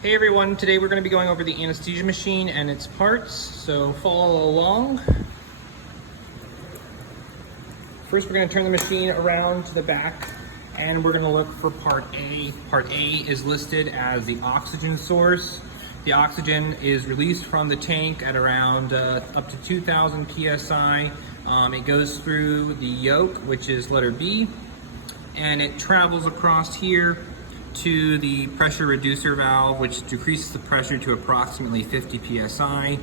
Hey everyone, today we're going to be going over the anesthesia machine and its parts, so follow along. First we're going to turn the machine around to the back and we're going to look for part A. Part A is listed as the oxygen source. The oxygen is released from the tank at around up to 2,000 psi. It goes through the yoke, which is letter B, and it travels across here to the pressure reducer valve, which decreases the pressure to approximately 50 psi.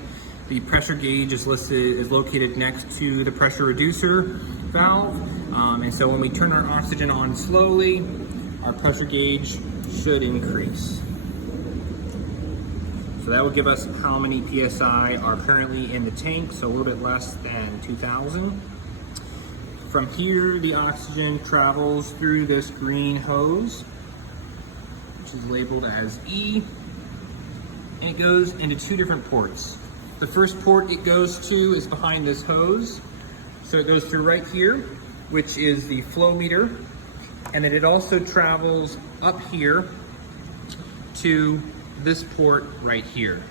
The pressure gauge is located next to the pressure reducer valve, and so when we turn our oxygen on slowly, our pressure gauge should increase. So that will give us how many psi are currently in the tank, so a little bit less than 2,000. From here, the oxygen travels through this green hose, which is labeled as E, and it goes into two different ports. The first port it goes to is behind this hose. So it goes through right here, which is the flow meter, and then it also travels up here to this port right here,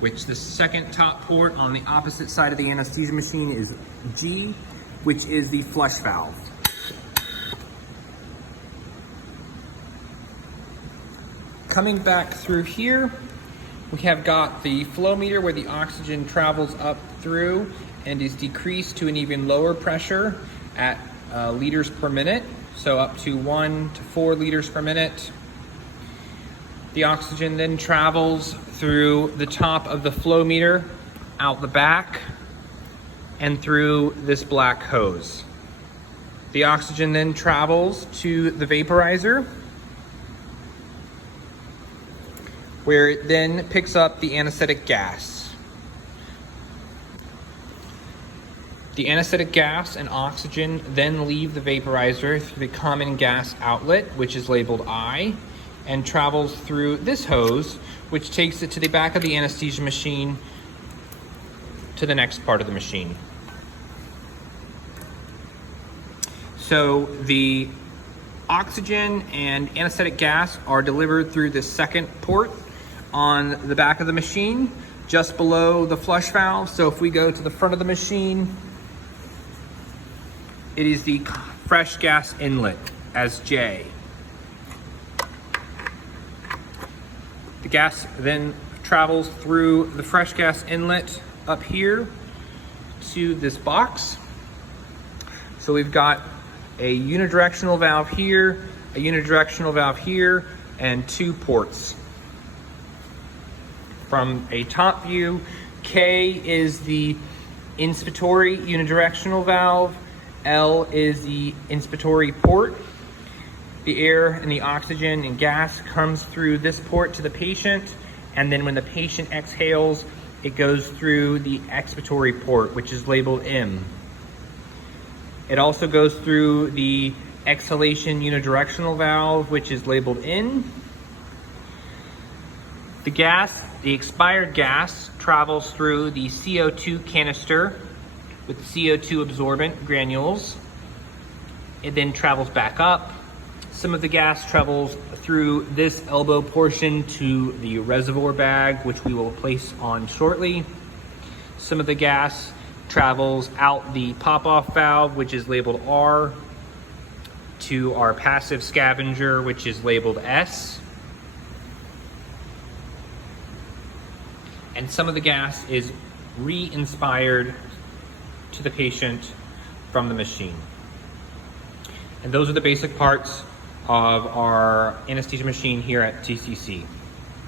which the second top port on the opposite side of the anesthesia machine is G, which is the flush valve. Coming back through here, we have got the flow meter where the oxygen travels up through and is decreased to an even lower pressure at liters per minute, so up to 1 to 4 liters per minute. The oxygen then travels through the top of the flow meter, out the back, and through this black hose. The oxygen then travels to the vaporizer, where it then picks up the anesthetic gas. The anesthetic gas and oxygen then leave the vaporizer through the common gas outlet, which is labeled I, and travels through this hose, which takes it to the back of the anesthesia machine to the next part of the machine. So the oxygen and anesthetic gas are delivered through the second port on the back of the machine, just below the flush valve. So if we go to the front of the machine, it is the fresh gas inlet as J. The gas then travels through the fresh gas inlet up here to this box. So we've got a unidirectional valve here, a unidirectional valve here, and two ports. From a top view, K is the inspiratory unidirectional valve, L is the inspiratory port. The air and the oxygen and gas comes through this port to the patient, and then when the patient exhales, it goes through the expiratory port, which is labeled M. It also goes through the exhalation unidirectional valve, which is labeled N. The expired gas travels through the CO2 canister with CO2 absorbent granules. It then travels back up. Some of the gas travels through this elbow portion to the reservoir bag, which we will place on shortly. Some of the gas travels out the pop-off valve, which is labeled R, to our passive scavenger, which is labeled S. And some of the gas is re-inspired to the patient from the machine. And those are the basic parts of our anesthesia machine here at TCC.